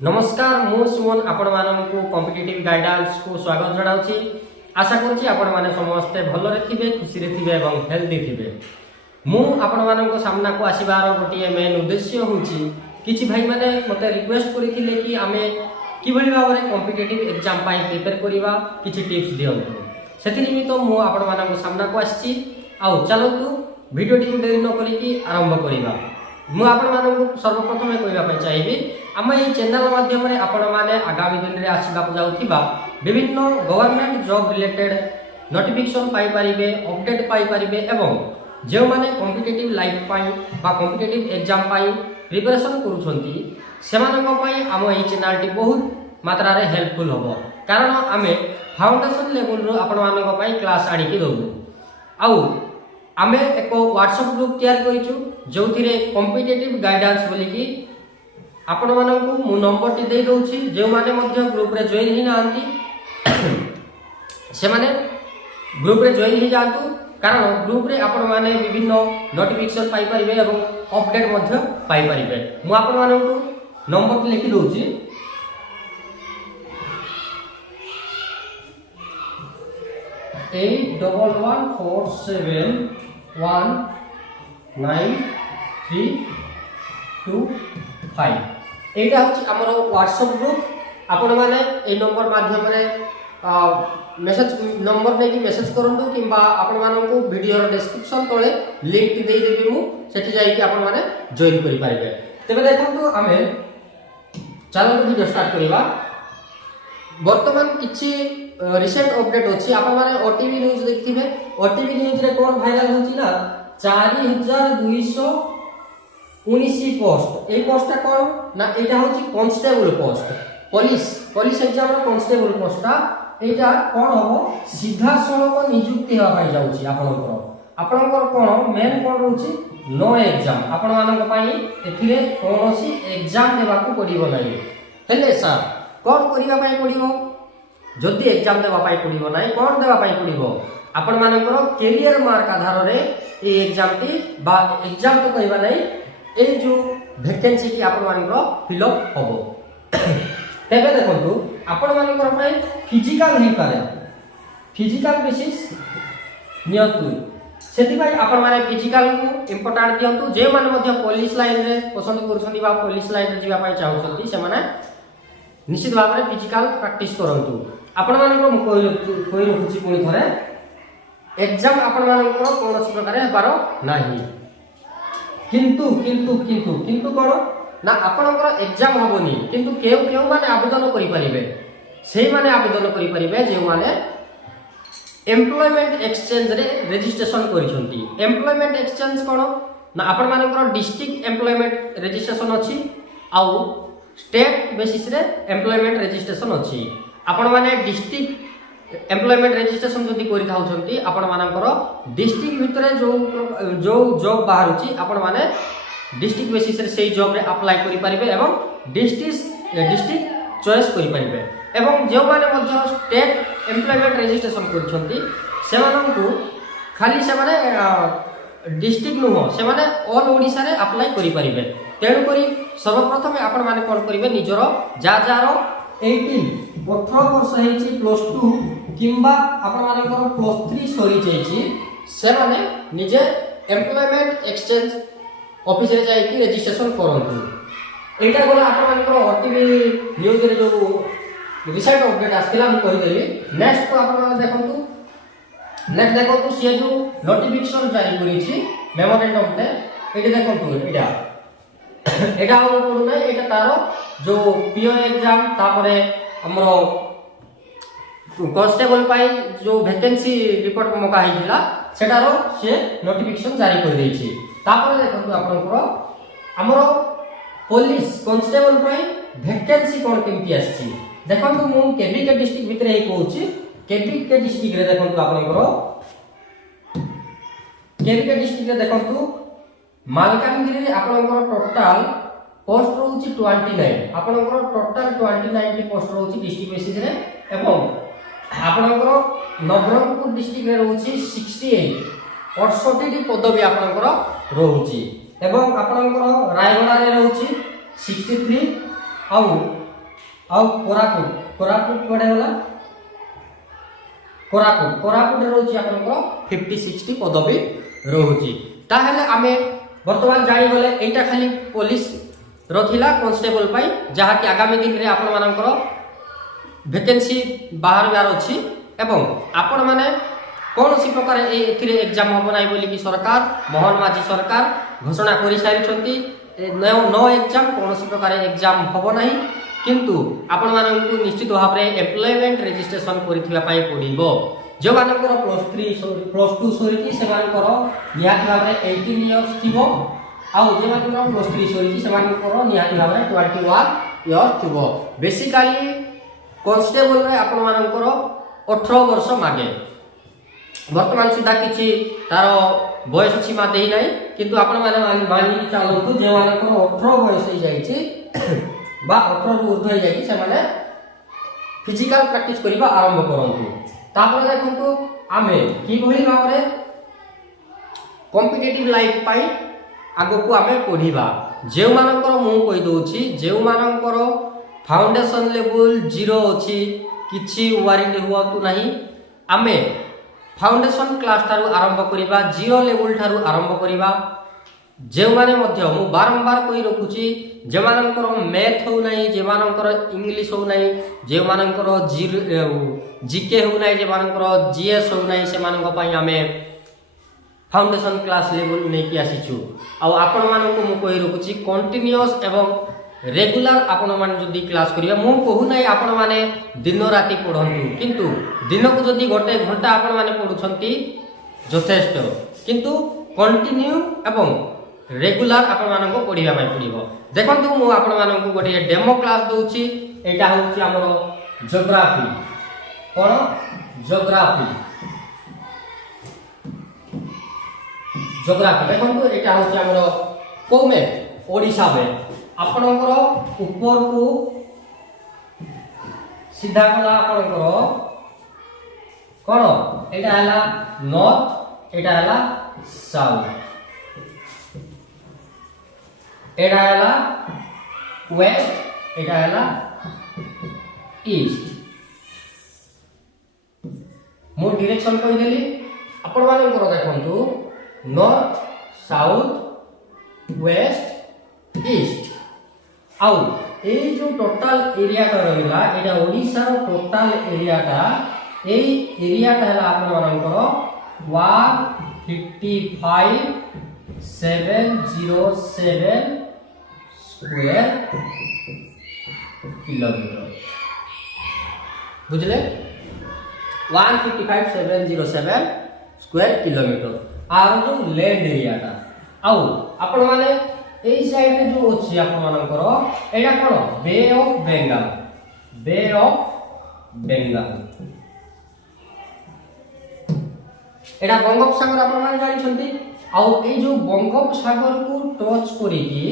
नमस्कार मु सुमन आपण माननकु कॉम्पिटिटिव गाइडेंस को स्वागत जनाउछि। आशा करूछि आपण माने समस्त भलरे थिबे, खुशी रे थिबे एवं हेल्दी थिबे। मु आपण माननको सामना को आसीबार गोटिए मेन उद्देश्य होछि किछि भाई माने मते रिक्वेस्ट करिथिले कि आमे किभଳି भाबरे कॉम्पिटिटिव एग्जाम पाई प्रिपेयर करिवा किछि टिप्स दियंतु। सेति निमित्त मु आपण माननको सामना को आछि। आउ चलतु वीडियो टी देरी न करी कि आरंभ करिवा। मु आपण माननको सर्वप्रथम कहबा पई चाहिबी आम ये चैनल माध्यम रे आपण माने आगामी दिन रे आसीबा जाउथिबा विभिन्न गवर्नमेंट जॉब रिलेटेड नोटिफिकेशन पाई परिबे, अपडेट पाई परिबे एवं जे माने कॉम्पिटिटिव लाइफ पाई बा कॉम्पिटिटिव एग्जाम पाई प्रिपरेशन करूछंती सेमानक पाई आम ये चैनल टी बहुत मात्रा रे हेल्पफुल होबो। कारण आमे फाउंडेशन लेवल रो आपण मानक पाई क्लास आडी के दउ। आउ आमे एक व्हाट्सएप ग्रुप तैयार करिछु जोथिरे कॉम्पिटिटिव गाइडेंस बोली कि आपण मानकु मु नंबर टी दे दोछि। जे माने मध्य ग्रुप रे जॉइन हि नांती से माने ग्रुप रे जॉइन हि जांतु। कारण ग्रुप रे आपण माने विभिन्न नोटिफिकेशन पाई परिबे एवं अपडेट मध्य पाई परिबे। मु आपण मानकु नंबर टी लिखि दोछि 81471932 एटा होछि हमरो व्हाट्सएप ग्रुप। आपण माने ए नंबर माध्यम रे मेसेज नंबर नै कि मेसेज करंतु किबा आपण मानकु वीडियो रो डिस्क्रिप्शन तळे लिंक टी देई देबी मु सेठी जाई कि आपण माने जॉइन करि पारिबे। तबे देखंतु आमे चलो वीडियो स्टार्ट करिवा। वर्तमान किछि रिसेंट अपडेट अछि आपण माने ओटीवी न्यूज देखिबे। ओटीवी न्यूज रे कोन भाइरल होछि ना 4219 पोस्ट। ए पोस्टटा कोन ना एटा होछि कांस्टेबल पोस्ट, पुलिस एग्जाम रो कांस्टेबल पोस्टटा एटा कोन होबो सीधा सळक नियुक्ति हेबा पाई जाउछि। आपणकर कोन मेन कोन रहउछि नो एग्जाम। आपण मानक पाई एथिरे कोनोसी एग्जाम देबा को पडिबो नाही। हेले सर कोन करिबा पाई पडिबो जदि एग्जाम देबा पाई पडिबो नाही कोन देबा पाई पडिबो आपण मानकर कैरियर मार्क आधार रे ए एग्जाम टी बा एग्जाम तो कहबा नाही ए जो वैकेंसी की आपण मानकर फिल अप होबो। तेबे देखंतु आपण मानकर पाई फिजिकल हे पारे फिजिकल बेसिस नियंतु सेति भाई आपण माने फिजिकल को इंपोर्टेंट दियंतु। जे माने मध्य पुलिस लाइन रे पसंद करछन्ती बा पुलिस लाइन रे जीवा पाई चाहछन्ती से माने निश्चित भाव में फिजिकल प्रैक्टिस करंतु। आपण मानकर मु कोइ रखुची पुनी थरे एग्जाम आपण मानकर कोनोसी प्रकार हेबारो नाही। किंतु कोन ना आपनकर एग्जाम होबोनी किंतु केउ माने आवेदन करि परिबे सेही माने आवेदन करि परिबे जे माने एम्प्लॉयमेंट एक्सचेंज रे रजिस्ट्रेशन करिसंती। एम्प्लॉयमेंट एक्सचेंज कोन ना आपण मानकर डिस्ट्रिक्ट एम्प्लॉयमेंट रजिस्ट्रेशन अछि आउ स्टेट बेसिस रे एम्प्लॉयमेंट रजिस्ट्रेशन अछि। आपण माने डिस्ट्रिक्ट एम्प्लॉयमेंट रजिस्ट्रेशन जदि करि थाउछंती आपण मानकर डिस्ट्रिक्ट भितरे जो जॉब बाहरुची आपण माने डिस्ट्रिक्ट बेसिस रे सेही जॉब रे अप्लाई करि परिबे एवं डिस्ट्रिक्ट चॉइस करि परिबे। एवं जे माने मध्य स्टेट एम्प्लॉयमेंट रजिस्ट्रेशन करछंती सेमानंकु खाली से माने डिस्ट्रिक्ट नुहो से माने ऑल ओडिसा रे अप्लाई करि परिबे। तेणु करी सर्वप्रथम आपण माने कोन करिवे निजरो जारो 18 वर्ष हेची +2 किंबा आपण मानकर +3 सरी जेची से माने निजे एम्प्लॉयमेंट एक्सचेंज ऑफिस रे जाई कि रजिस्ट्रेशन करंतु। एटा गोला आपण मानकर ओटीवी न्यूज रे जो रिसेंट अपडेट आस्थिला हम कहि देली। नेक्स्ट को आपण माने देखंतु से जो नोटिफिकेशन जारी करिछि मेमोरेंडम रे एटी देखंतु एटा हो पडु नै एटा तारो जो पीओ एग्जाम तापरे हमरो कांस्टेबल पाई जो वैकेंसी रिपोर्ट मका हिला सेटारो से नोटिफिकेशन जारी कर देछि। तापरे देखंतु आपनकर हमरो पुलिस कांस्टेबल पाई वैकेंसी कोन केमती आछि देखंतु मु केबीके डिस्ट्रिक्ट भितरे हे कहूछि। केबीके डिस्ट्रिक्ट रे देखंतु आपनकर केबीके डिस्ट्रिक्ट रे देखंतु मालकानगिरी रे आपनकर टोटल पोस्ट रहउछि 29। आपनकर टोटल 29 पोस्ट रहउछि डिस्ट्रिक्ट बेसिस रे एवं आपनकर नवरंगपुर डिस्ट्रिक्ट रे रहउछि 68 68 टी पदवी आपनकर रहउछि एवं आपनकर रायगढ़ रे रहउछि 63 आउ ଆଉ କୋରାପୁଟ କୋରାପୁଟ କୁଆଡ଼େ ଗଲା କୋରାପୁଟ କୋରାପୁଟରେ ରହୁଛି ଆପଣଙ୍କର 50-60 ପଦବୀ ରହୁଛି। ତାହେଲେ ଆମେ ବର୍ତ୍ତମାନ ଜାଣିଗଲେ ଏଇଟା ଖାଲି ପୋଲିସ ରଥିଲା କନଷ୍ଟେବଲ ପାଇଁ, ଯାହାକି ଆଗାମୀ ଦିନରେ ଆପଣମାନଙ୍କର ଭେକେନ୍ସି ବାହାରିବାର ଅଛି ଏବଂ ଆପଣମାନେ କୌଣସି ପ୍ରକାର ଏଥିରେ ଏକ୍ଜାମ ହେବ ନାହିଁ ବୋଲିକି ସରକାର ମୋହନ ମାଝୀ ସରକାର ଘୋଷଣା କରିସାରିଛନ୍ତି। नो एग्जाम कौन प्रकार एग्जाम हम ना किंतु आपण मानक निश्चित भाव में एम्प्लॉयमेंट रजिस्ट्रेशन पड़ो जो मानकर +2 सरी से निहाती भाव में 18 इयर्स थी आउ जो मान +3 सरी से निहाती भाव में 21 इयर्स थी। बेसिकली कॉन्स्टेबल रे आपण मानकर 18 वर्ष मागे वर्तमान सुधा किसी तार बयस सीमा दे ना किंतु आपण माने मानिक चलतु जो मान 18 बयस हो जाइए 18 रु ऊर्ध्व हो जाइए से फिजिकल प्रैक्टिस करबा आरंभ करंतु। तापर देखंतु आमे कि भली भाव रे कॉम्पिटिटिव लाइफ पाई आगो को आमे पढिबा जे मानकर मु कहि दोछि जे मानकर फाउंडेशन लेवल 0 अछि किछि वारिंग हुआतु नाही आमे फाउंडेशन क्लास ठारू आरंभ करिबा 0 लेवल ठारू आरंभ करिबा जे माने मध्य मु बारंबार कहि रखुछि जे मानकर मैथ हो नाही जे मानकर इंग्लिश हो नाही जे मानकर जीके हो नाही जे मानकर जीएस हो नाही से मानक पई हमें फाउंडेशन क्लास लेवल नै कि आसीछु आ आपण मानक मु कहि रखुछि कंटीन्यूअस एवं रेगुलर आपण मान जदी क्लास करिया मु कहू नाही आपण माने दिन राती पढंतु किंतु दिन को जदी गोटे घंटा आपण माने पढुछंती यथेष्ट किंतु कंटिन्यू एवं रेगुलर आपण मानन को पढिबा पई पडिबो। देखंतु मु आपण मानन को गोटे डेमो क्लास दोछि एटा होछि हमरो ज्योग्राफी कोन ज्योग्राफी देखंतु एटा होछि हमरो को मैप ओडिसा में आपणकर ऊपर को सीधा गला आपणकर कौन एटा हला नॉर्थ एटा हला साउथ एटा हला वेस्ट एटा हला ईस्ट मो डायरेक्शन कहि देली आपण मानकर देखंतु नॉर्थ साउथ वेस्ट ईस्ट आउ ए जो टोटल एरिया का रहला एटा ओडिसा रो टोटल एरिया का हला आपन मानकर 155,707 स्क्वायर किलोमीटर बुझले 155,707 स्क्वायर किलोमीटर आर जो लैंड एरिया का आउ आपण माने ए साइड में जो अछि आपण मानकर एटा कोन बे ऑफ बेंगल एटा बंगोपसागर आपण मान जानि छथि आउ ए जो बंगोपसागर को टच करी कि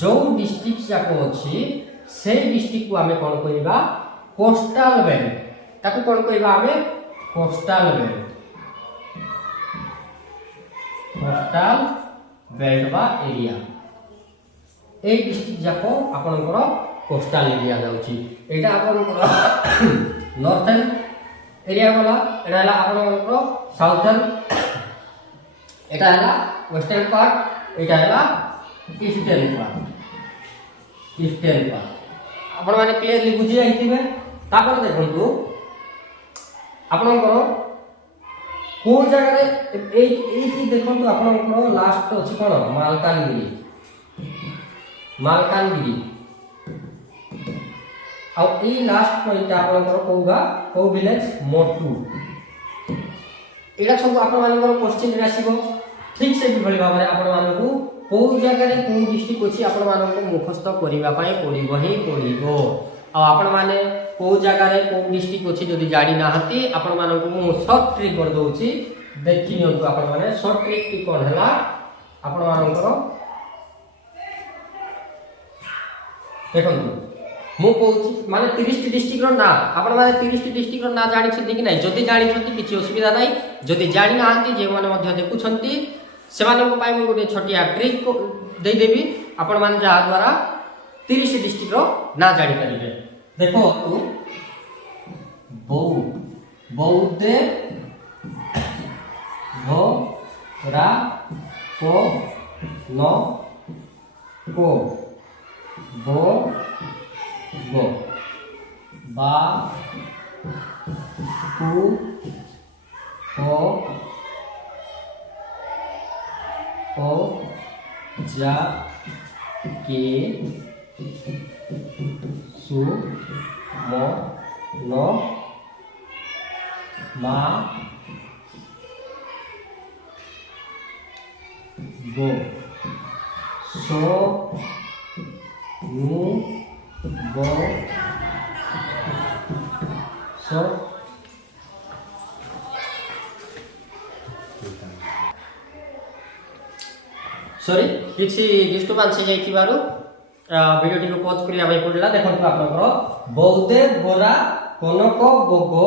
जो डिस्ट्रिक्ट जाको अछि से डिस्ट्रिक्ट को हमें कोन कहिबा कोस्टल बेल्ट ताको कोन कहिबा हमें कोस्टल बेल्ट बा एरिया ए डिस्ट्रिक्ट जाको आपनकर कोस्टल एरिया जाउची एटा आपनकर नॉर्थर्न एरिया वाला एटा हला आपनकर साउथर्न एटा हला वेस्टर्न पार्ट एटा हला ईस्टर्न पार्ट आपण माने क्लियरली बुझि आइथिबे। तापर देखंतु आपनकर को जगह रे एई देखंतु आपनकर लास्ट अछि कोन मालकानगिरी आ ई लास्ट पॉइंट आपनकर कोगा को विलेज मोटू एटा सब आपण मानकर क्वेश्चन रे आसीबो ठीक से भी भली भाव रे आपण मानकू को जगह रे को डिस्ट्रिक्ट अछि आपण मानकू मुखस्थ करिवा पई पड़िबो आ आपण माने को जगह रे को डिस्ट्रिक्ट अछि जदी जाडी नाहती आपण मानकू मु शॉर्ट ट्रिक कर दोछि देखि नियंतु आपण माने शॉर्ट ट्रिक की कोन हला आपण मानकर देखंतु मु कहूछि माने 30 डिस्ट्रिक्ट रो ना आपण माने 30 डिस्ट्रिक्ट रो ना जानि छथि कि नै जदी जानि छथि किछि असुविधा नै जदी जानि नाहंती जे माने मध्य देखुछंती से मानक पाई मु गोटे छोटिया ट्रिक दे देबी आपण माने जा द्वारा 30 डिस्ट्रिक्ट रो ना जानि परिबे। देखो तू बौ बौदे घोरा को न को बो गो बा कु को जा के सु मो नो मा गो सो नु गो सो सॉरी किसी डिस्टर्बेंस से जाई थिबारु वीडियो टी को पॉज करिया भाई पडला देखंतु आपनकर बौद्धे गोरा कनक गोगो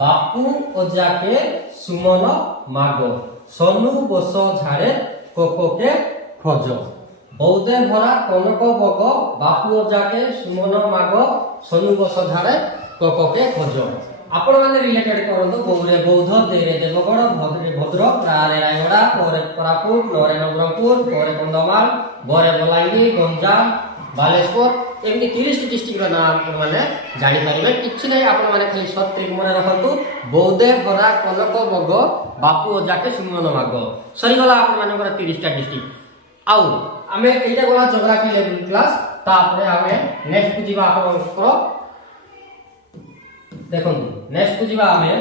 बापू ओजाके सुमन मागो सोनू बस झाड़े कोकोके खोज बौद्धे भरा कनक गोगो बापू ओजाके सुमन मागो सोनू बस झाड़े कोकोके खोज आपण माने रिलेटेड करंतु गौरे बौद्ध देरे देवगढ़ भद्रे भद्रक रारे रायगड़ा कोरे कोरापुट नरे नवरंगपुर कोरे कंधमाल गोरे बलांगीर गंजाम बालेश्वर एमती 30 डिस्ट्रिक्ट रा नाम आपण माने जानि परिबे किछि नै आपण माने खाली शॉर्ट ट्रिक मने रखंतु बौद्धे भरा कनक बग बापू ओजाके सुमन मागो सरी गला आपण माने 30 टा डिस्ट्रिक्ट आउ हमें एटा गला ज्योग्राफी लेवल क्लास तापरे हमें नेक्स्ट को जीवा आपनकर देखो नेक्स्ट को जीवा हमें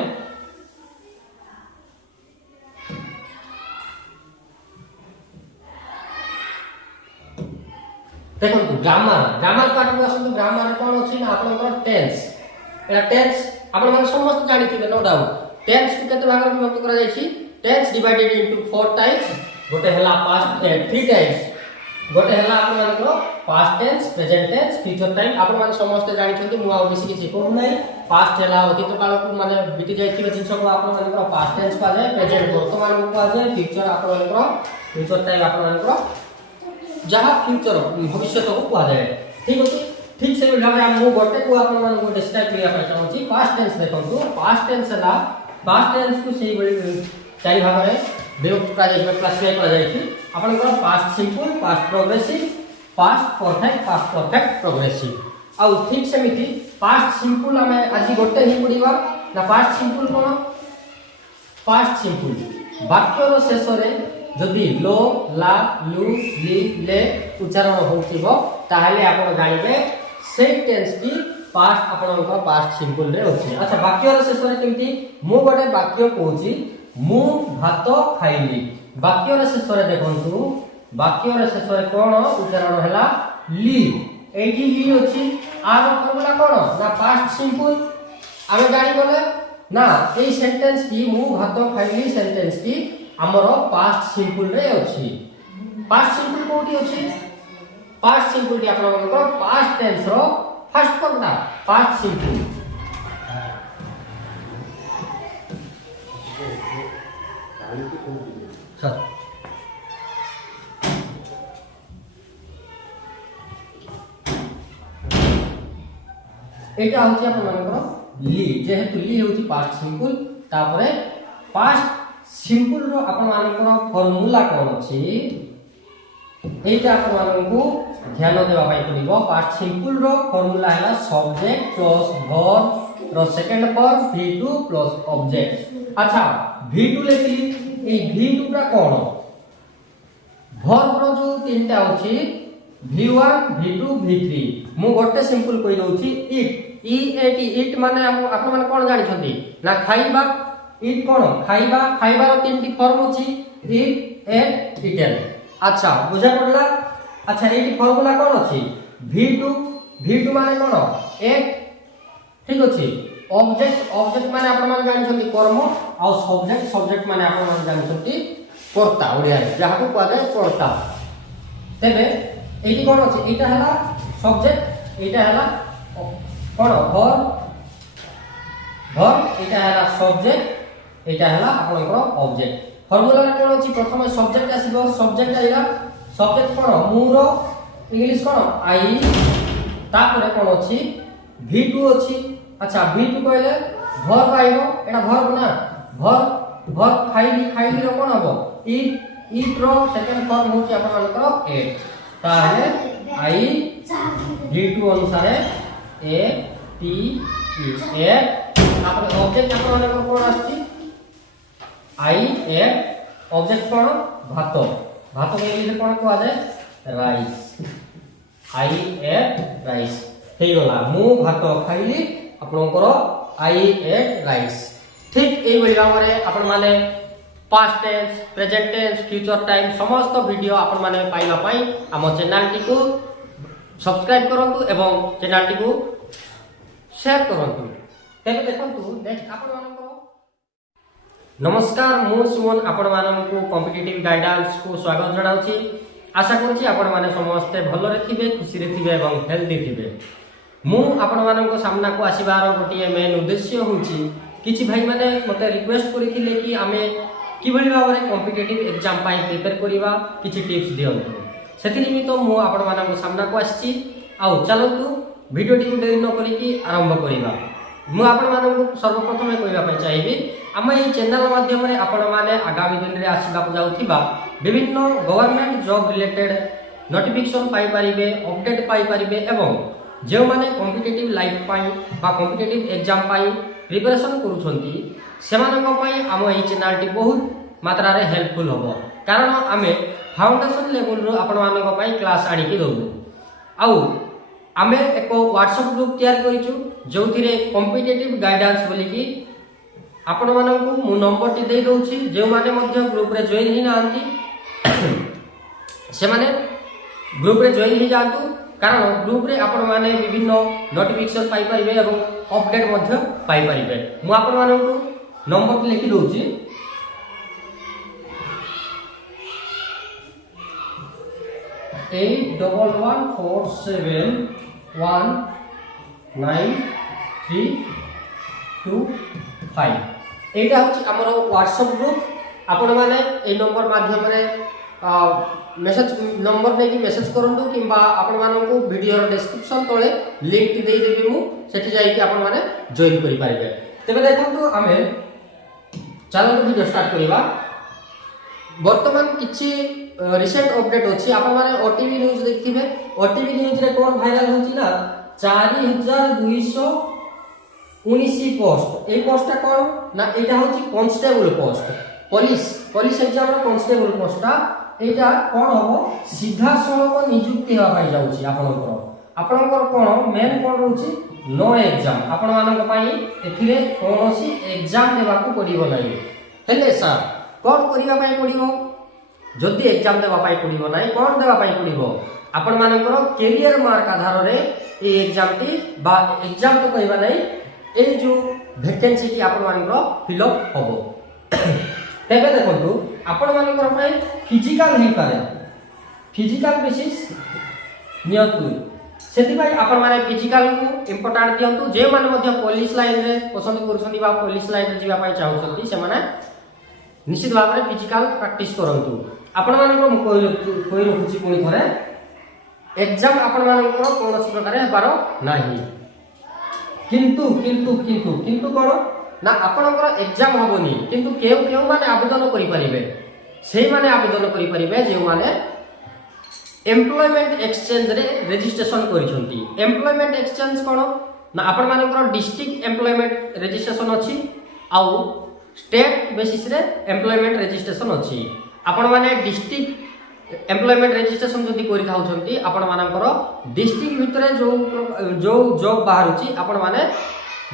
देखो ग्रामर ग्रामर पार्ट में असले ग्रामर कोन अछि ना आपनकर टेंस एटा टेंस आपण माने समस्त जानि थिबे नो डाउट टेंस को केते भाग में विभक्त करा जाय छी टेंस डिवाइडेड इनटू 4 टाइप्स गोटे हला पास्ट 3 टाइप्स गोटे हला आपण मानकर past tense present tense future time आपण माने समस्त जानि छथि मु आ बेसी किछि कहू नै पास्ट हला अतीत काल को माने बीती जाय थिबे जिंस को आपण मानकर पास्ट टेंस पा जाय प्रेजेंट वर्तमान को पा जाय फ्यूचर आपण मानकर फ्यूचर टाइम आपण मानकर जहाँ फ्यूचर भविष्य को पा जाए ठीक अछि ठीक से भाव में मु गोटे को आपण मान को डिस्क्राइब करिया पर चाहूची पास्ट टेंस देखंतु पास्ट टेंस हला पास्ट टेंस को सेही बड़ी चारि भाग रे विभक्त करा जाय छै क्लासिफाई करा जाय छै आपण को past simple past progressive past perfect progressive आ ठीक से मिथि पास्ट सिंपल हमें आज गोटे ही पडिबा ना पास्ट सिंपल कोन पास्ट सिंपल वाक्य रो शेष रे जदि लो ला लू ली ले उच्चारण होतिबो ताहले आपण जानिबे से टेंस की पास्ट आपनकर पास्ट सिंपल रे अछि अच्छा वाक्य रो शेष रे केमति मु गोटे वाक्य कहूची मु भात खाइली वाक्य रो शेष रे देखंतु वाक्य रो शेष रे कोन उच्चारण हैला ली एठी ली अछि आर फॉर्मूला कोन ना पास्ट सिंपल आमे जानि बोले ना ए सेंटेंस की मु भात खाइली सेंटेंस की हमरो पास्ट सिंपल रे अछि पास्ट सिंपल कोठी अछि पास्ट सिंपल टी आपन मनकर पास्ट टेंस रो फर्स्ट कोनटा पास्ट सिंपल सर एटा होछि आपन मनकर ली जेहेतु ली होछि पास्ट सिंपल तापरे पास्ट सिंपल रो आपण मानकर फार्मूला कोन अछि एटा आपण मानकु ध्यान देबा पाई पड़िबो पास्ट सिंपल रो फार्मूला हैला सब्जेक्ट प्लस वर्ब रो second form v2 plus object अच्छा v2 लेखली ए v2 रा कोन वर्ब रो जो तीनटा अछि v1 v2 v3 मु गोटे सिंपल कहि दउछि इट माने आपण माने कोन जानि छथि ना खाइबा इट कोन खाइबा खाइबा रो तीनटी फॉर्म अछि इट एट इटेन अच्छा बुझा पड़ला अच्छा एटी फार्मूला कोन अछि v2 माने कोन एट ठीक अछि ऑब्जेक्ट माने आपण मान जानि छथि कर्म आ सब्जेक्ट माने आपण मान जानि छथि कर्ता ओडिया रे जहा को कहै कर्ता तेबे एटी कोन अछि एटा हला सब्जेक्ट एटा हला कोन वर्ब एटा हला सब्जेक्ट एटा हला आपनकर ऑब्जेक्ट फार्मूला रे कोन अछि प्रथमे सब्जेक्ट आसीबो सब्जेक्ट आइला सब्जेक्ट कोन मुरो इंग्लिश कोन आई तापरे कोन अछि V2 ଅଛି। আচ্ছা V2 କହିଲେ ଭର୍ବ ଆଇବ, ଏଟା ଭର୍ବ ନା, ଭର୍ବ ଖାଇଲି ର কোন হবো ইট র সেকেন্ড ফর্ম হচ্ছে আপনার এট, তাহলে আই V2 অনুসারে এ টি ই এট। তারপরে অবজেক্ট আপনার কোন আসছে আই এট, অবজেক্ট কোন ভাত, ভাতকে ইংলিশে কোন কোয়া যায় রাইস, আই এট রাইস ହେଇଗଲା। ମୁଁ ଭାତ ଖାଇଲି, ଆପଣଙ୍କର ଆଇ ଏଟ୍ ରାଇସ୍। ଠିକ୍ ଏଇଭଳି ଭାବରେ ଆପଣମାନେ past tense, present tense, future time ସମସ୍ତ ଭିଡ଼ିଓ ଆପଣମାନେ ପାଇବା ପାଇଁ ଆମ ଚ୍ୟାନେଲଟିକୁ ସବସ୍କ୍ରାଇବ୍ କରନ୍ତୁ ଏବଂ ଚ୍ୟାନେଲଟିକୁ ସେୟାର କରନ୍ତୁ। ତେବେ ଦେଖନ୍ତୁ ଆପଣମାନଙ୍କର ନମସ୍କାର, ମୁଁ ସୁମନ ଆପଣମାନଙ୍କୁ କମ୍ପିଟିଟିଭ୍ ଗାଇଡାନ୍ସକୁ ସ୍ୱାଗତ ଜଣାଉଛି। ଆଶା କରୁଛି ଆପଣମାନେ ସମସ୍ତେ ଭଲରେ ଥିବେ, ଖୁସିରେ ଥିବେ ଏବଂ ହେଲ୍ଦି ଥିବେ। ମୁଁ ଆପଣମାନଙ୍କ ସାମ୍ନାକୁ ଆସିବାର ଗୋଟିଏ ମେନ୍ ଉଦ୍ଦେଶ୍ୟ ହେଉଛି କିଛି ଭାଇମାନେ ମୋତେ ରିକ୍ୱେଷ୍ଟ କରିଥିଲେ କି ଆମେ କିଭଳି ଭାବରେ କମ୍ପିଟିଟିଭ୍ ଏକ୍ଜାମ୍ ପାଇଁ ପ୍ରିପେୟାର କରିବା, କିଛି ଟିପ୍ସ ଦିଅନ୍ତୁ। ସେଥିନିମିତ୍ତ ମୁଁ ଆପଣମାନଙ୍କ ସାମ୍ନାକୁ ଆସିଛି। ଆଉ ଚାଲନ୍ତୁ ଭିଡ଼ିଓଟିକୁ ଡେରି ନ କରିକି ଆରମ୍ଭ କରିବା। ମୁଁ ଆପଣମାନଙ୍କୁ ସର୍ବପ୍ରଥମେ କହିବା ପାଇଁ ଚାହିଁବି, ଆମ ଏହି ଚ୍ୟାନେଲ ମାଧ୍ୟମରେ ଆପଣମାନେ ଆଗାମୀ ଦିନରେ ଆସିବାକୁ ଯାଉଥିବା ବିଭିନ୍ନ ଗଭର୍ଣ୍ଣମେଣ୍ଟ ଜବ୍ ରିଲେଟେଡ୍ ନୋଟିଫିକେସନ୍ ପାଇପାରିବେ, ଅପଡେଟ୍ ପାଇପାରିବେ ଏବଂ ଯେଉଁମାନେ କମ୍ପିଟିଟିଭ୍ ଲାଇଫ୍ ପାଇଁ ବା କମ୍ପିଟିଟିଭ୍ ଏକ୍ଜାମ୍ ପାଇଁ ପ୍ରିପାରେସନ୍ କରୁଛନ୍ତି ସେମାନଙ୍କ ପାଇଁ ଆମ ଏହି ଚ୍ୟାନେଲଟି ବହୁତ ମାତ୍ରାରେ ହେଲ୍ପଫୁଲ୍ ହେବ। କାରଣ ଆମେ ଫାଉଣ୍ଡେସନ୍ ଲେଭେଲରୁ ଆପଣମାନଙ୍କ ପାଇଁ କ୍ଲାସ୍ ଆଣିକି ଦେବୁ। ଆଉ ଆମେ ଏକ ହ୍ୱାଟ୍ସଆପ୍ ଗ୍ରୁପ୍ ତିଆରି କରିଛୁ, ଯେଉଁଥିରେ କମ୍ପିଟିଟିଭ୍ ଗାଇଡାନ୍ସ ବୋଲିକି ଆପଣମାନଙ୍କୁ ମୁଁ ନମ୍ବରଟି ଦେଇଦେଉଛି। ଯେଉଁମାନେ ମଧ୍ୟ ଗ୍ରୁପ୍ରେ ଜଏନ୍ ହେଇନାହାନ୍ତି ସେମାନେ ଗ୍ରୁପ୍ରେ ଜଏନ୍ ହେଇଯାଆନ୍ତୁ, କାରଣ ଗ୍ରୁପ୍ରେ ଆପଣମାନେ ବିଭିନ୍ନ ନୋଟିଫିକେସନ୍ ପାଇପାରିବେ ଏବଂ ଅପଡେଟ୍ ମଧ୍ୟ ପାଇପାରିବେ। ମୁଁ ଆପଣମାନଙ୍କୁ ନମ୍ବରଟି ଲେଖି ଦେଉଛି, 8147193225। এইটা হচ্ছে আমার হোয়াটসঅ্যাপ গ্রুপ। ଆପଣମାନେ এই নম্বর মাধ্যমে মেসেজ নম্বর নেকি মেসেজ করନ୍ତୁ কিংবা ଆପଣମାନଙ୍କୁ ভিডিওর ডেসক্রিপশন তলে লিঙ্কটি ଦେଇଦେବି ମୁଁ, সেটি ଯାଇକି ଆପଣମାନେ জয়েন କରିପାରିବେ। ତେବେ ଦେଖନ୍ତୁ ଆମେ ଚାଲନ୍ତୁ ଭିডিଓ ଷ୍ଟାର୍ଟ କରିବା। ବର୍ତ୍ତମାନ କିଛି ରିସେଣ୍ଟ ଅପଡେଟ୍ ଅଛି। ଆପଣମାନେ ଓଟିଭି ନ୍ୟୁଜ୍ ଦେଖିଥିବେ। ଓଟିଭି ନ୍ୟୁଜ୍ରେ କ'ଣ ଭାଇରାଲ ହେଉଛି ନା 4219 পোস্ট। এই পোস্টটা কোন না, এটা হচ্ছে কনস্টেবল পোস্ট, পুলিশ এক্সামর কনস্টেবল পোস্টটা। এইটা কোন হব সিধাসলখ নিযুক্তি হওয়া পাই যাଉଛି ଆପଣଙ୍କର কোন মেন কোন রହୁଛି নো এক্সাম। ଆପଣମାନଙ୍କ ପାଇଁ ଏଥିରେ କୌଣସି ଏକ୍ସାମ ଦେବାକୁ ପଡ଼ିବ ନାହିଁ। ହେଲେ ସାର୍ କ'ଣ କରିବା ପାଇଁ ପଡ଼ିବ? ଯଦି ଏକ୍ସାମ ଦେବା ପାଇଁ ପଡ଼ିବ ନାହିଁ, କ'ଣ ଦେବା ପାଇଁ ପଡ଼ିବ? ଆପଣମାନଙ୍କର କ୍ୟାରିୟର ମାର୍କ ଆଧାରରେ এই ଏକ୍ସାମଟି ବା ଏକ୍ସାମ ତ କହିବା ନାହିଁ, এই ଯେଉଁ ଭ୍ୟାକେନ୍ସିଟି ଆପଣମାନଙ୍କର ଫିଲ୍ଅପ୍ ହେବ। ତେବେ ଦେଖନ୍ତୁ ଆପଣମାନଙ୍କର ପାଇଁ ଫିଜିକାଲ ହେଇପାରେ, ଫିଜିକାଲ ବେସିସ୍ ନିଅନ୍ତୁ। ସେଥିପାଇଁ ଆପଣମାନେ ଫିଜିକାଲକୁ ଇମ୍ପୋର୍ଟାଣ୍ଟ ଦିଅନ୍ତୁ। ଯେଉଁମାନେ ମଧ୍ୟ ପୋଲିସ ଲାଇନରେ ପସନ୍ଦ କରୁଛନ୍ତି ବା ପୋଲିସ ଲାଇନରେ ଯିବା ପାଇଁ ଚାହୁଁଛନ୍ତି ସେମାନେ ନିଶ୍ଚିତ ଭାବରେ ଫିଜିକାଲ ପ୍ରାକ୍ଟିସ୍ କରନ୍ତୁ। ଆପଣମାନଙ୍କର ମୁଁ କହି ରଖୁଛି ପୁଣି ଥରେ, ଏକ୍ସାମ ଆପଣମାନଙ୍କର କୌଣସି ପ୍ରକାର ହେବାର ନାହିଁ। କିନ୍ତୁ କିନ୍ତୁ କିନ୍ତୁ କିନ୍ତୁ କ'ଣ ନା ଆପଣଙ୍କର ଏକ୍ସାମ ହେବନି, କିନ୍ତୁ କେଉଁମାନେ ଆବେଦନ କରିପାରିବେ? ସେଇମାନେ ଆବେଦନ କରିପାରିବେ ଯେଉଁମାନେ ଏମ୍ପ୍ଲୟମେଣ୍ଟ ଏକ୍ସଚେଞ୍ଜରେ ରେଜିଷ୍ଟ୍ରେସନ୍ କରିଛନ୍ତି। ଏମ୍ପ୍ଲୟମେଣ୍ଟ ଏକ୍ସଚେଞ୍ଜ କ'ଣ ନା ଆପଣମାନଙ୍କର ଡିଷ୍ଟ୍ରିକ୍ଟ ଏମ୍ପ୍ଲୟମେଣ୍ଟ ରେଜିଷ୍ଟ୍ରେସନ୍ ଅଛି, ଆଉ ଷ୍ଟେଟ୍ ବେସିସ୍ରେ ଏମ୍ପ୍ଲୟମେଣ୍ଟ ରେଜିଷ୍ଟ୍ରେସନ୍ ଅଛି। ଆପଣମାନେ ଡିଷ୍ଟ୍ରିକ୍ଟ ଏମ୍ପ୍ଲୟମେଣ୍ଟ ରେଜିଷ୍ଟ୍ରେସନ୍ ଯଦି କରିଥାଉଛନ୍ତି, ଆପଣମାନଙ୍କର ଡିଷ୍ଟ୍ରିକ୍ଟ ଭିତରେ ଯେଉଁ ଜବ୍ ବାହାରୁଛି ଆପଣମାନେ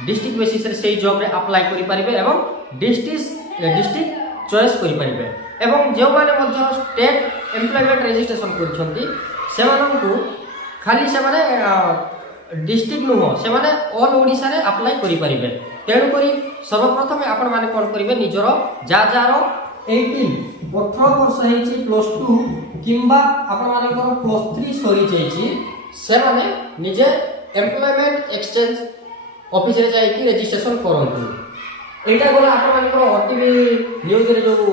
ଡିଷ୍ଟ୍ରିକ୍ଟ ବେସିସ୍ରେ ସେଇ ଜବ୍ରେ ଆପ୍ଲାଏ କରିପାରିବେ ଏବଂ ଡିଷ୍ଟ୍ରିକ୍ଟ ଚଏସ୍ କରିପାରିବେ। ଏବଂ ଯେଉଁମାନେ ମଧ୍ୟ ଷ୍ଟେଟ୍ ଏମ୍ପ୍ଲୟମେଣ୍ଟ ରେଜିଷ୍ଟ୍ରେସନ୍ କରିଛନ୍ତି ସେମାନଙ୍କୁ ଖାଲି ସେମାନେ ଡିଷ୍ଟ୍ରିକ୍ଟ ନୁହଁ, ସେମାନେ ଅଲ୍ ଓଡ଼ିଶାରେ ଆପ୍ଲାଏ କରିପାରିବେ। ତେଣୁକରି ସର୍ବପ୍ରଥମେ ଆପଣମାନେ କ'ଣ କରିବେ, ନିଜର ଯାହାର 18 ବର୍ଷ ହେଇଛି +2 କିମ୍ବା ଆପଣମାନଙ୍କର +3 ସରିଯାଇଛି ସେମାନେ ନିଜେ ଏମ୍ପ୍ଲୟମେଣ୍ଟ ଏକ୍ସଚେଞ୍ଜ ଅଫିସରେ ଯାଇକି ରେଜିଷ୍ଟ୍ରେସନ୍ କରନ୍ତୁ। এইটা গলা ଆପଣମାନଙ୍କର ଓଟିଭି ନ୍ୟୁଜ୍ରେ ଯେଉଁ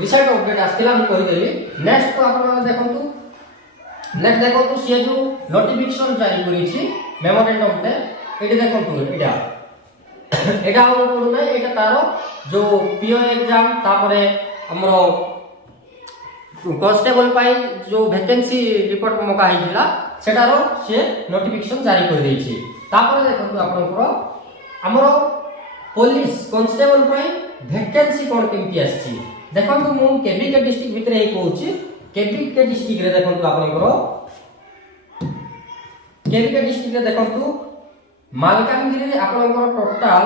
ରିସେଣ୍ଟ ଅପଡେଟ୍ ଆସିଥିଲା ମୁଁ କହିଦେଲି। ନେକ୍ସଟ ତ ଆପଣମାନେ ଦେଖନ୍ତୁ ସିଏ ଯେଉଁ ନୋଟିଫିକେସନ୍ ଜାରି କରିଛି ମେମୋରାଣ୍ଡମରେ ଏଠି ଦେଖନ୍ତୁ ଏଟା ଆଉ ପଡୁନା, ଏଟା ତାର ଯୋଉ ପିଓ एग्जाम तापर हमरो कॉन्स्टेबल पाई जो वैकेंसी रिपोर्ट मका हिला सेटार से नोटिफिकेशन जारी कर देछि। तापर देखंतु आपनकर हमरो पुलिस कांस्टेबल पाई वैकेंसी कोन केमति आछि देखंतु मु केबी के डिस्ट्रिक्ट भितरे ही कहूछि। केबी के डिस्ट्रिक्ट रे देखंतु आपनकर केबी के डिस्ट्रिक्ट रे देखंतु मालकानगिरी रे आपनकर टोटल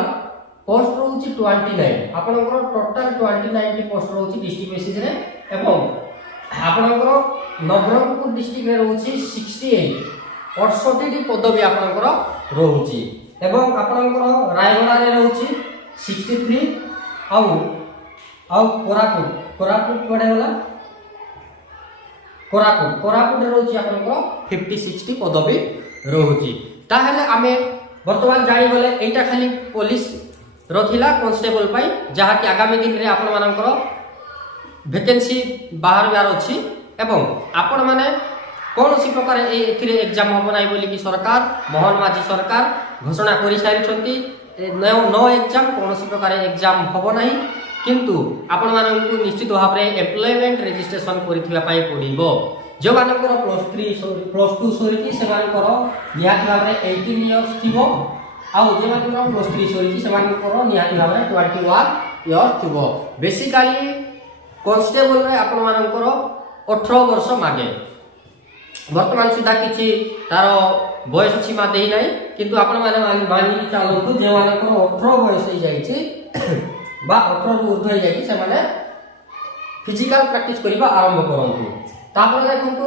पोस्ट रहउछि 29 आपनकर टोटल 29 पोस्ट रहउछि डिस्ट्रिक्ट बेसिस रे एवं आपनकर नवरंगपुर डिस्ट्रिक्ट रे रहउछि 68 68 टी पदवी आपनकर रहउछि एवं आपनकर रायगढ़ रे रहउछि 63 आउ कोरापुट पड़े वाला कोरापुट रे रहउछि आपनकर 56 टी पदवी रहउछि। ताहेले आमे वर्तमान जानि गले एटा खाली पुलिस रथिला कांस्टेबल पाई जहा कि आगामी दिन रे आपण मानकर वैकेंसी बाहर बार अछि एवं आपण माने कोनोसी प्रकार एथिरे एग्जाम हो बनाई बोली कि सरकार मोहन माझी सरकार घोषणा करि सारिछंती नो एग्जाम कोनोसी प्रकार एग्जाम होबो नाही किंतु आपण मानकु निश्चित भाबरे एम्प्लॉयमेंट रजिस्ट्रेशन करिथिबा पाई पडिबो। जो मानकर +2 सरी कि से मानकर निहाती भाबरे 18 इयर्स थिबो आउ जे मानकर +3 सरी कि से मानकर निहाती भाबरे 21 इयर्स थिबो। बेसिकली कांस्टेबल रे आपण मानकर 18 वर्ष मागे वर्तमान सुधा किछि तार बयस सीमा देई नाही किंतु आपण माने मानि चालंतु जे मानकर 18 बयस हो जाई छि बा 18 रु ऊर्ध्व हो जाई से माने फिजिकल प्रैक्टिस करिबा आरंभ करंतु। तापर देखंतु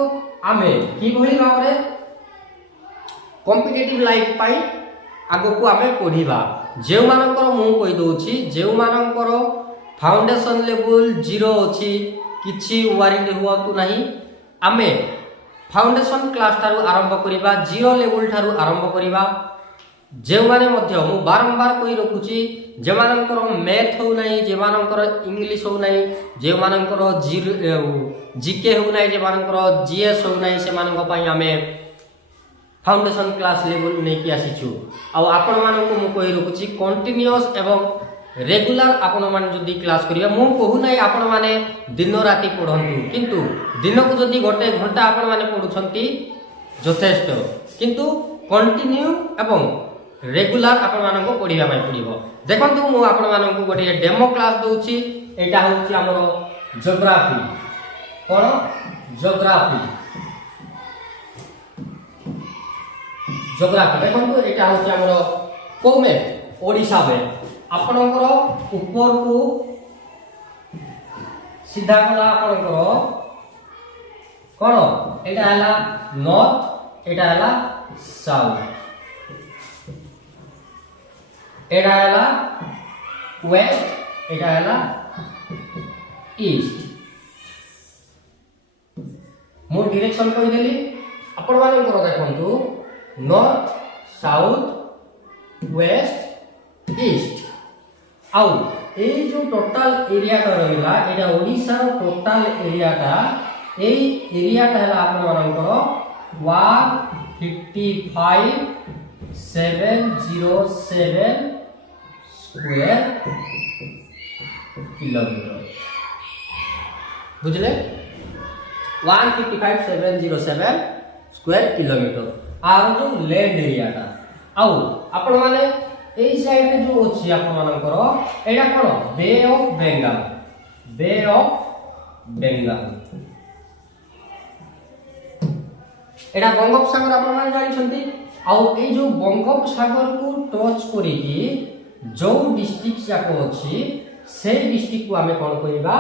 आमे कि भली भाबरे कॉम्पिटिटिव लाइफ पाई आगो को आमे पढिबा जे मानकर मु कहि दोछि जे मानकर फाउंडेशन लेवल 0 अछि किछि वारिंग हुआतु नाही आमे फाउंडेशन क्लास थारु आरंभ करिबा 0 लेवल थारु आरंभ करिबा जे माने मध्य मु बारंबार कहि रखुछि जे मानकर मैथ हो नाही जे मानकर इंग्लिश हो नाही जे मानकर जीके हो नाही जे मानकर जीएस हो नाही से मानक पई आमे फाउंडेशन क्लास लेवल नै कि आसीछु आ आपण मानक मु कहि रखुछि कंटीन्यूअस एवं रेगुलर आपण मान जदी क्लास करिया मु कहू नाही आपण माने दिन राती पढंतु किंतु दिन को जदी गोटे घंटा आपण माने पढुछंती यथेष्ट किंतु कंटिन्यू एवं रेगुलर आपण मानको पढिबा पाई पडिबो। देखंतु मु आपण मानको गोटे डेमो क्लास दोछि एटा होछि हमरो ज्योग्राफी कोन ज्योग्राफी देखंतु एटा होछि हमरो कोमे ओडिसा में आपणकर ऊपर को सीधा गला आपणकर कोन एटा हला नॉर्थ एटा हला साउथ एटा हला वेस्ट एटा हला ईस्ट मो डायरेक्शन कहि देली आपण मानकर देखंतु नॉर्थ साउथ वेस्ट ईस्ट आउ ए जो टोटल एरिया का रहला एटा ओडिसा रो टोटल एरिया का ए एरिया का हला आपण मानकर 155707 स्क्वायर किलोमीटर बुझले 155707 स्क्वायर किलोमीटर आर जो लैंड एरिया का आउ आपण माने এই সাইডে যে আছে আপন মানকৰ এটা কোন বে অফ বেঙ্গল এটা বঙ্গোপসাগর আপন মানে জানিছন্তি আউ এই যে বঙ্গোপসাগর को टच करी जो डिस्ट्रिक्ट जाक अछि से डिस्ट्रिक्ट को हमें कोन कहिबा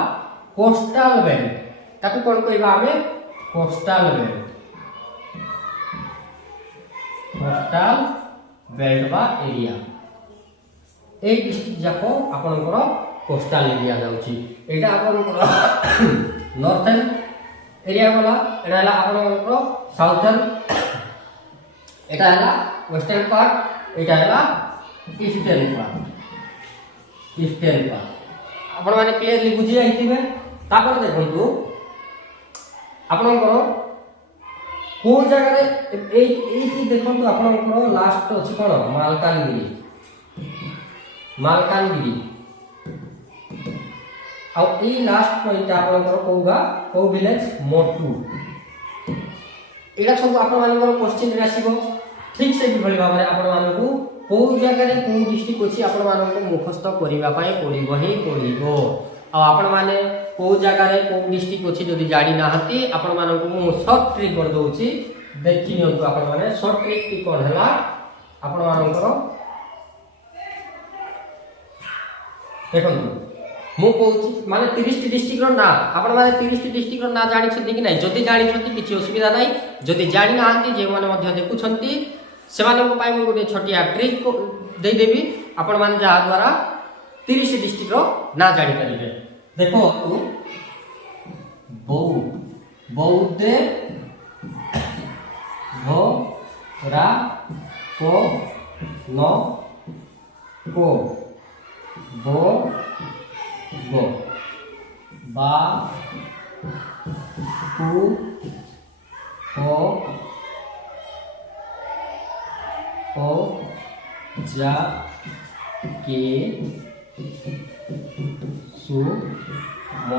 कोस्टल बेल्ट ताकू कोन कहिबा हमें कोस्टल बेल्ट बा एरिया ए डिस्ट्रिक्ट जाको आपनकर कोस्टल एरिया जाउची एटा आपनकर नॉर्थर्न एरिया वाला एटा हला आपनकर साउथर्न एटा हला वेस्टर्न पार्ट एटा हला ईस्टर्न पार्ट आपण माने क्लियरली बुझी आइथिबे तापर देखंतु आपनकर କୋଉ ଜାଗାରେ ଏଇଠି ଦେଖନ୍ତୁ ଆପଣଙ୍କର ଲାଷ୍ଟ ଅଛି କଣ ମାଲକାନଗିରି ମାଲକାନଗିରି ଆଉ ଏଇ ଲାଷ୍ଟ ପଏଣ୍ଟ ଆପଣଙ୍କର କୋଉ ଭିଲେଜ ମୋଟୁ ଏଇଟା ସବୁ ଆପଣମାନଙ୍କର କ୍ୱେଶ୍ଚିନ୍ରେ ଆସିବ ଠିକ୍ ସେ କିଭଳି ଭାବରେ ଆପଣମାନଙ୍କୁ କୋଉ ଜାଗାରେ କୋଉ ଡିଷ୍ଟ୍ରିକ୍ଟ ଅଛି ଆପଣମାନଙ୍କୁ ମୁଖସ୍ଥ କରିବା ପାଇଁ ପଡ଼ିବ ହିଁ ପଡ଼ିବ ଆଉ ଆପଣମାନେ କୋଉ ଜାଗାରେ କୋଉ ଡିଷ୍ଟ୍ରିକ୍ଟ ଅଛି ଯଦି ଜାଣି ନାହାନ୍ତି ଆପଣମାନଙ୍କୁ ମୁଁ ସର୍ଟ ଟ୍ରିକ୍ କରିଦେଉଛି ଦେଖି ନିଅନ୍ତୁ ଆପଣମାନେ ସର୍ଟ ଟ୍ରିକ୍ କ'ଣ ହେଲା ଆପଣମାନଙ୍କର ଦେଖନ୍ତୁ ମୁଁ କହୁଛି ମାନେ 30ଟି ଡିଷ୍ଟ୍ରିକ୍ଟର ନାଁ ଆପଣମାନେ 30ଟି ଡିଷ୍ଟ୍ରିକ୍ଟର ନାଁ ଜାଣିଛନ୍ତି କି ନାହିଁ ଯଦି ଜାଣିଛନ୍ତି କିଛି ଅସୁବିଧା ନାହିଁ ଯଦି ଜାଣି ନାହାନ୍ତି ଯେଉଁମାନେ ମଧ୍ୟ ଦେଖୁଛନ୍ତି ସେମାନଙ୍କ ପାଇଁ ମୁଁ ଗୋଟେ ଛୋଟିଆ ଟ୍ରିକ୍ ଦେଇଦେବି ଆପଣମାନେ ଯାହାଦ୍ୱାରା 30 ଡିଷ୍ଟ୍ରିକ୍ଟର ନାଁ ଜାଣିପାରିବେ ଦେଖନ୍ତୁ ବୌଦ୍ଧ ଭରା କୋ ବୋ বা কু ও যা কে সু ম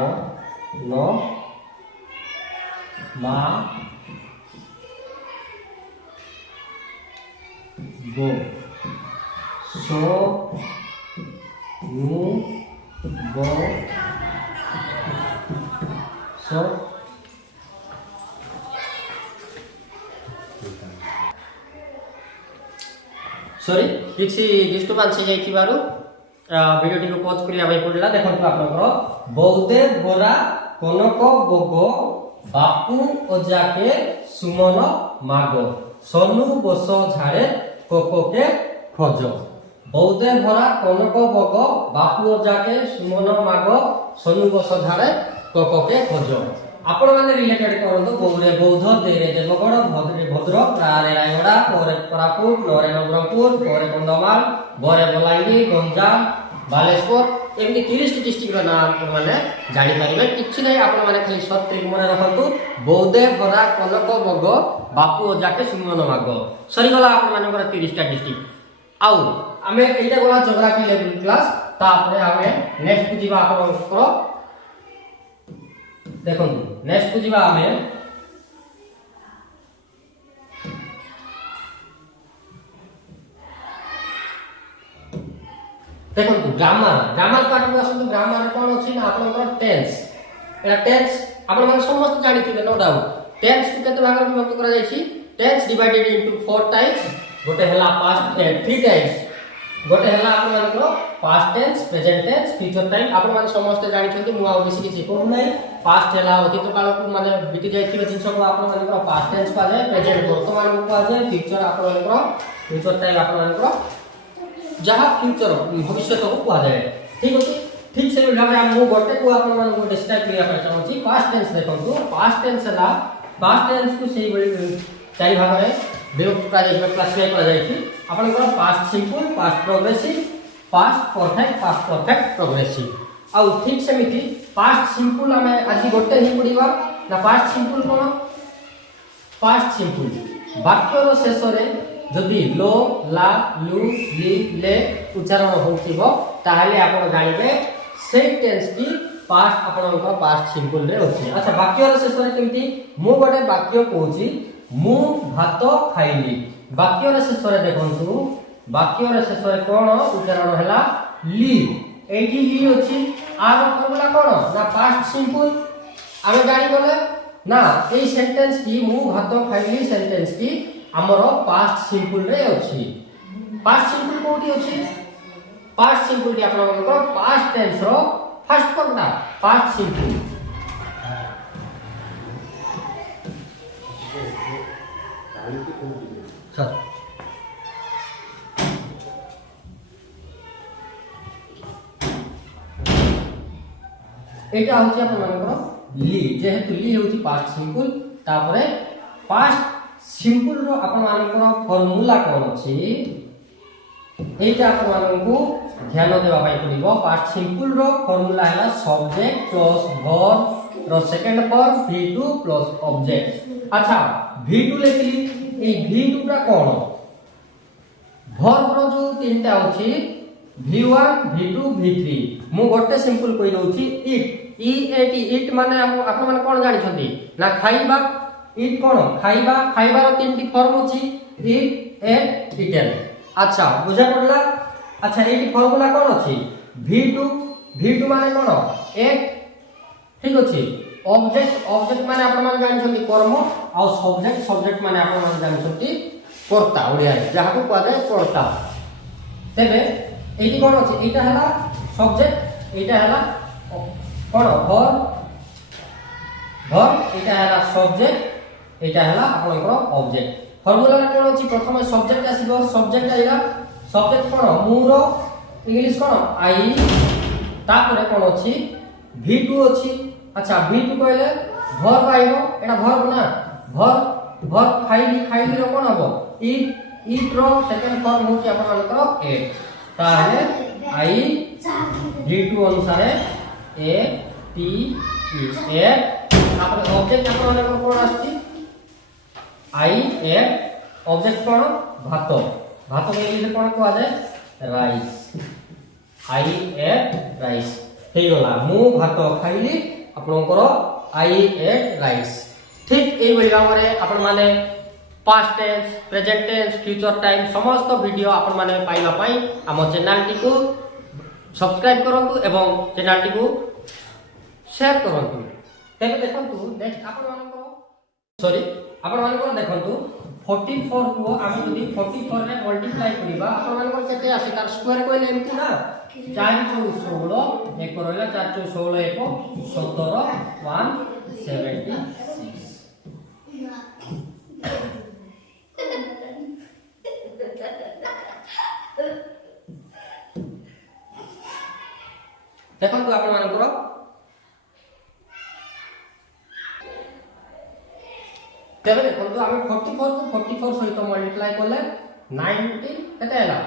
ন মা গো সো নু গো So, सॉरी କିଛି ଡିଷ୍ଟର୍ବାନ୍ସ ହେଇଯାଇଥିବାରୁ ଭିଡ଼ିଓଟିକୁ ପଜ୍ କରିବା ପାଇଁ ପଡ଼ିଲା ଦେଖନ୍ତୁ ଆପଣଙ୍କର ବୌଦ୍ଧ ବରା କନକ ବଗ ବାପୁ ଅଜାକେ ସୁମନ ମାଗ ସନୁ ବସ ଝାଡ଼େ କୋକକେ ଖୋଜ ବୌଦ୍ଧ ଭରା କନକ ବଗ ବାପୁ ଅଜାକେ ସୁମନ ମାଗ ସନୁ ବସ ଝାଡ଼େ କୋକକେ ଖୋଜ ଆପଣମାନେ ରିଲେଟେଡ୍ କରନ୍ତୁ ବୌରେ ବୌଦ୍ଧ ଦେରେ ଦେବଗଡ଼ ଭଦ୍ରେ ଭଦ୍ରକ ରାରେ ରାୟଗଡ଼ା ପରେ କୋରାପୁଟ ନରେ ନବରଙ୍ଗପୁର ପରେ କନ୍ଧମାଳ ବରେ ବଲାଙ୍ଗୀର ଗଞ୍ଜାମ ବାଲେଶ୍ୱର ଏମିତି 30ଟି ଡିଷ୍ଟ୍ରିକ୍ଟର ନାଁ ଆପଣମାନେ ଜାଣିପାରିବେ କିଛି ନାହିଁ ଆପଣମାନେ ଖାଲି ସର୍ଟ ଟ୍ରିକ୍ ମନେ ରଖନ୍ତୁ ବୌଦ୍ଧ ଭରା କନକ ବଗ ବାପୁ ଅଜାକେ ସୁମନ ମାଗ ସରିଗଲା ଆପଣମାନଙ୍କର 30ଟା ଡିଷ୍ଟ୍ରିକ୍ଟ ଆଉ ଆମେ ଏଇଟା ଗଲା ଜିଓଗ୍ରାଫି ଲେଭେଲ କ୍ଲାସ୍ ତାପରେ ଆମେ ନେକ୍ସଟ ଯିବା ଆପଣଙ୍କର देखो नेक्स्ट बुझा आम देखो ग्रामर ग्रामर पार्ट को आसतु ग्रामर कौन अच्छी ना आपनकर टेंस एटा टेंस आपण माने समस्त जानि थिबे नो डाउट टेंस को केते भाग में विभक्त करा जायछि टेंस डिवाइडेड इनटू 4 टाइप्स गोटे हला पास्ट 3 टाइप्स गोटे हला आपण मानकर past tense present tense future time आपण माने समस्त जानि छथि मु आ बेसी किछि कहू नै पास्ट हला अतीत काल को माने बीती जायथिबे जिंस को आपण मानकर पास्ट टेंस पा जाय प्रेजेंट वर्तमान को पा जाय फ्यूचर आपण मानकर फ्यूचर टाइम आपण मानकर जहाँ फ्यूचर भविष्य को पा जाए ठीक अछि ठीक से भाबे हम गोटे को आपण मान को डिस्क्राइब करिया पर चाहूची पास्ट टेंस देखंतु पास्ट टेंस हला पास्ट टेंस को सही बड़ी चारि भाग रे विभक्त करा जाय क्लासिफाई करा जाय छी आपण को past simple past progressive past perfect progressive आ ठीक सेमिति पास्ट सिंपल हमें आज गोटे ही पडिबा ना पास्ट सिंपल कोन पास्ट सिंपल वाक्यर शेष रे जदि लो ला लु ली ले उच्चारण होतिबो ताहाले आपण जानिबे से टेंस की पास्ट आपनकर पास्ट सिंपल रे अछि अच्छा वाक्य शेष रे केमति मु गोटे वाक्य कहूची मु भात खाइली वाक्य शेष रे देखंतु वाक्य शेष रे कोन उच्चारण हला ली एठी ली अछि आर फॉर्मूला कोन ना पास्ट सिंपल आमे जानि बोले ना ए सेंटेंस की मु भात खाइली सेंटेंस की हमरो पास्ट सिंपल रे अछि पास्ट सिंपल कोठी अछि पास्ट सिंपल की आपन को पास्ट टेंस रो first formula past simple sir एटा होछि आपन को ली जेहेतु ली होछि पास्ट सिंपल तापरे पास्ट सिंपल रो अपन मानकर फार्मूला कोन अछि एटा अपन मानकू ध्यान देबा पाई पड़िबो पास्ट सिंपल रो फार्मूला हैला सब्जेक्ट प्लस वर्ब ର second form V2 plus object. ଆଚ୍ଛା V2 ଲେଖିଲି, এই V2 ଟା কোন ଭର୍ବର ଯୋଉ ତିନିଟା ଅଛି V1 V2 V3 ମୁଁ ଗୋଟେ ସିମ୍ପଲ କହି ଦଉଛି ଇଟ୍ ମାନେ ଆପଣ ମାନେ କଣ ଜାଣିଛନ୍ତି ନା ଖାଇବା। ଇଟ୍ କଣ ଖାଇବା, ଖାଇବାର ତିନିଟି ଫର୍ମ ଅଛି ଇଟ୍ ଏଟ୍ ଇଟେନ୍। আচ্ছা বুঝা পড়লা। আচ্ছা এই ফর্মুলা কোন আছে V2 মানে কোন এক, ঠিক আছে। অবজেক্ট মানে আপন মানে জানিছন্তি কর্ম, আর সবজেক্ট মানে আপন মানে জানিছন্তি কর্তা। ওড়িয়া যাহাকে কোয়া যায় কর্তা। তেবে এইটি কোন আছে, এইটা হলা সবজেক্ট, এইটা হলা কোন ভার্ব, এইটা হলা সবজেক্ট, এইটা হলা আপনার অবজেক্ট। ফর্মুলা কোন আছে, প্রথমে সবজেক্ট আসিব, সবজেক্ট আইলা, সবজেক্ট কোন মুর ইংলিশ কোন আই, তারপরে কোন আছে V2 আছে। আচ্ছা V2 কইলে ভার্ব আইব, এটা ভার্ব না, ভার্ব খাইলি র কোন হবো ইট র সেকেন্ড ফর্ম হচ্ছে আপনাদের এট। তাহলে আই V2 অনুসারে এ টি এট। তারপরে অবজেক্ট আপনাদের কোন আসছে আই এট, অবজেক্ট কোন ভাত, ভাতকে ইংলিশে কোন কোয়া যায় রাইস, আই এট রাইস। ହେଇଗଲା ମୁଁ ଭାତ ଖାଇଲି, ଆପଣଙ୍କର ଆଇ ଏଟ୍ ରାଇସ୍। ଠିକ୍ ଏଇଭଳି ଭାବରେ ଆପଣମାନେ past tense, present tense, future time ସମସ୍ତ ଭିଡ଼ିଓ ଆପଣମାନେ ପାଇବା ପାଇଁ ଆମ ଚ୍ୟାନେଲଟିକୁ ସବସ୍କ୍ରାଇବ୍ କରନ୍ତୁ ଏବଂ ଚ୍ୟାନେଲଟିକୁ ସେୟାର କରନ୍ତୁ। ତେବେ ଦେଖନ୍ତୁ ଆପଣମାନଙ୍କର ଦେଖନ୍ତୁ 44 କୁ ଆମେ ଯଦି 44 ରେ ମଲ୍ଟିପ୍ଲାଏ କରିବା ଆପଣମାନଙ୍କର କେତେ আসে, ତାର ସ୍କୋୟାର କହିଲେ ଏମିତି না 4 × 16 1 ରହିଲା, 4 × 16 1 17 176। ଦେଖନ୍ତୁ ଆପଣମାନଙ୍କର তেবে দেখন্তু আমি 44 କୁ 44 সহিত মল্টিপ্লাই করলে 19 কেতে ହେଲା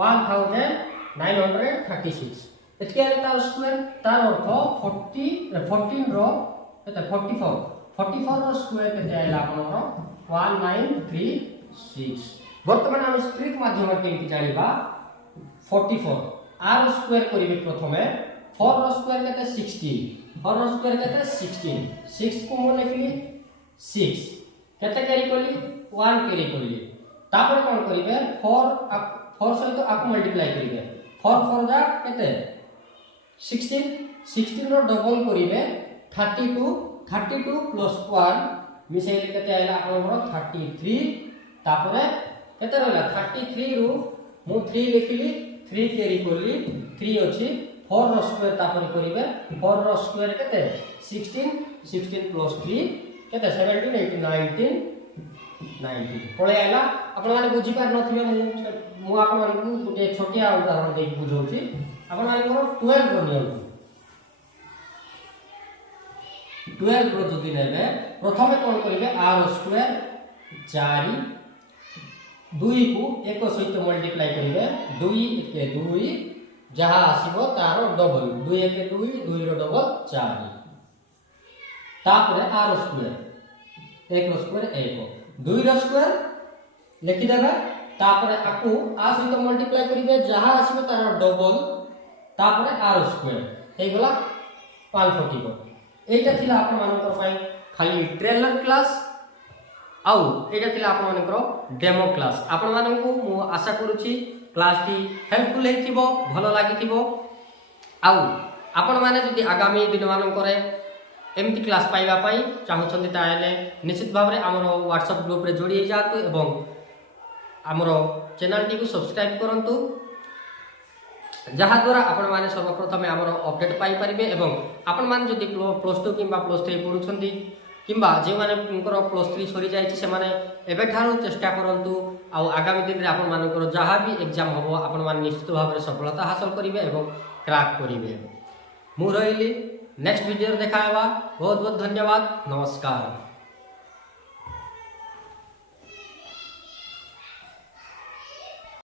1936। এতকে হলে তার স্কয়ার, তার অর্থ 14 র কেতে 44 র স্কয়ার কেতে ହେଲା আপনার 1936। বর্তমানে আমি স্প্লিট মাধ্যমে কেমতি জানিবা 44 আর স্কয়ার করিবে প্রথমে 4 র স্কয়ার কেতে 16, 4 র স্কয়ার কেতে 16, 6 কো মনে লিখলি 6 কেতে ক্যারি করলি 1 ক্যারি করলি, তারপরে কোন করিবে 4 সহিত আকু মাল্টিপ্লাই করিবে 4 যা কেতে 16 র ডবল করিবে 32 প্লাস 1 মিশাইলে কেতে আইলা আপনার 33। তারপরে কেতে রইলা 33 রু মু 3 লিখিলি 3 ক্যারি করলি 3 আছে 4 র স্কয়ার, তারপরে করিবে 4 র স্কয়ার কেতে 16 প্লাস 3 কেতে 17 18 19 পড়ে আইলা। আপন মানে বুঝি পার নথিবে, মু আপন মানকু গুটে ছোটিয়া উদাহরণ দেই বুঝাউছি। আপন মানকৰ 12 ৰ নিয়ম, 12 র যদি নেবে প্রথমে কোন করিবে r স্কয়ার 4 2 কু 1 সহিত মাল্টিপ্লাই করিবে 2 1 2 যাহা আসিব তার ডবল 2 1 2 2 র ডবল 4। তারপরে r স্কয়ার 1 র স্কয়ার 1 2 র স্কয়ার লিখি দেবে, তারপরে আকু a সহিত মাল্টিপ্লাই করিবে যাহা আসিব তার ডবল, তারপরে r স্কয়ার এইগুলা 540। এইটা ছিল আপনাদের পাই খালি ট্রেলার ক্লাস, আউ এইটা ছিল আপনাদের ডেমো ক্লাস। আপনাদের মু আশা করুছি ক্লাসটি হেল্পফুল হইতিব, ভালো লাগিতিব। আউ আপন মানে যদি আগামী দিন মানকরে এমতি ক্লাস পাইবা পাই চাহুছন্তি তাহলে নিশ্চিত ভাবে আমার হোয়াটসঅ্যাপ গ্রুপে যোড়ি যাতু এবং আমার চ্যানেলটিকে সবস্ক্রাইব করন্তু, যাহা দ্বারা আপন মানে সর্বপ্রথমে আমার অপডেট পাই পারিবে। এবং আপন মানে যদি +2 কিংবা +3 পড়ুছন্তি কিংবা যে মানে +3 সরি যাইছি সেমানে এবেঠারু চেষ্টা করন্তু, আউ আগামী দিনে আপন মানকৰ যাহা বি এক্সাম হব আপন মানে নিশ্চিত ভাবে সফলতা হাসল করিবে এবং ক্রাক করিবে। মু রইলি নেক্সট ভিডিও দেখা হবা। বহুত বহুত ধন্যবাদ, নমস্কার।